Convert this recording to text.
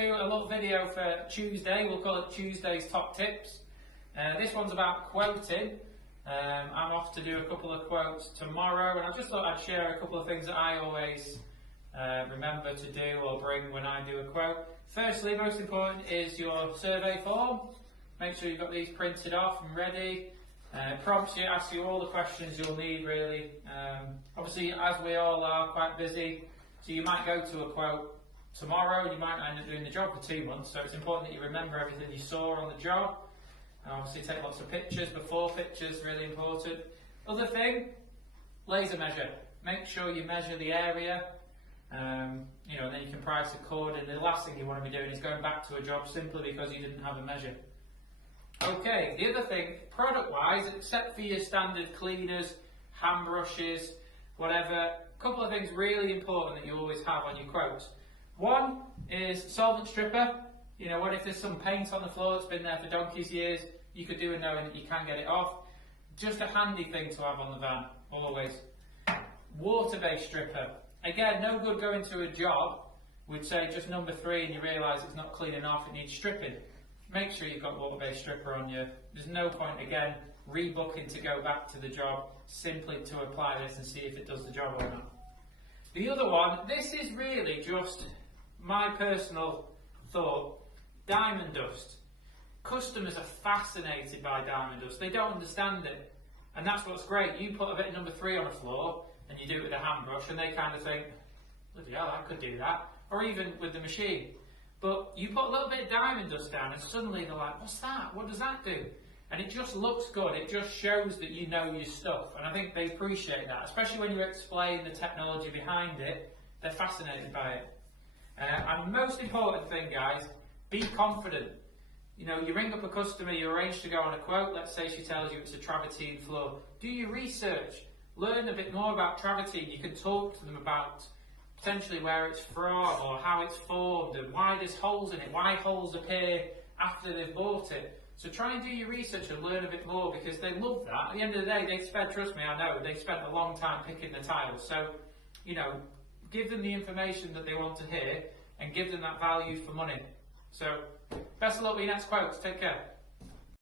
do a little video for Tuesday. We'll call it Tuesday's Top Tips. This one's about quoting. I'm off to do a couple of quotes tomorrow, and I just thought I'd share a couple of things that I always remember to do or bring when I do a quote. Firstly, most important is your survey form. Make sure you've got these printed off and ready. Prompts you, asks you all the questions you'll need really. Obviously, as we all are quite busy, so you might go to a quote tomorrow and you might end up doing the job for 2 months, so it's important that you remember everything you saw on the job. Obviously take lots of pictures, before pictures, really important. Other thing, laser measure. Make sure you measure the area, and then you can price accordingly. The last thing you want to be doing is going back to a job simply because you didn't have a measure. Okay, the other thing, product-wise, except for your standard cleaners, hand brushes, whatever, a couple of things really important that you always have on your quotes. One is solvent stripper. What if there's some paint on the floor that's been there for donkey's years, you could do it knowing that you can get it off. Just a handy thing to have on the van, always. Water-based stripper. Again, no good going to a job with, say, just number 3 and you realise it's not clean enough, it needs stripping. Make sure you've got water-based stripper on you. There's no point, again, rebooking to go back to the job simply to apply this and see if it does the job or not. The other one, this is really just my personal thought, diamond dust. Customers are fascinated by diamond dust. They don't understand it. And that's what's great. You put a bit of number 3 on the floor and you do it with a hand brush and they kind of think, bloody hell, I could do that. Or even with the machine. But you put a little bit of diamond dust down and suddenly they're like, what's that? What does that do? And it just looks good. It just shows that you know your stuff. And I think they appreciate that, especially when you explain the technology behind it. They're fascinated by it. And the most important thing, guys, be confident. You ring up a customer, you arrange to go on a quote. Let's say she tells you it's a travertine floor. Do your research. Learn a bit more about travertine. You can talk to them about potentially where it's from or how it's formed and why there's holes in it, why holes appear after they've bought it. So try and do your research and learn a bit more because they love that. At the end of the day, trust me, I know, they spent a long time picking the tiles. So, give them the information that they want to hear and give them that value for money. So, best of luck with your next quotes. Take care.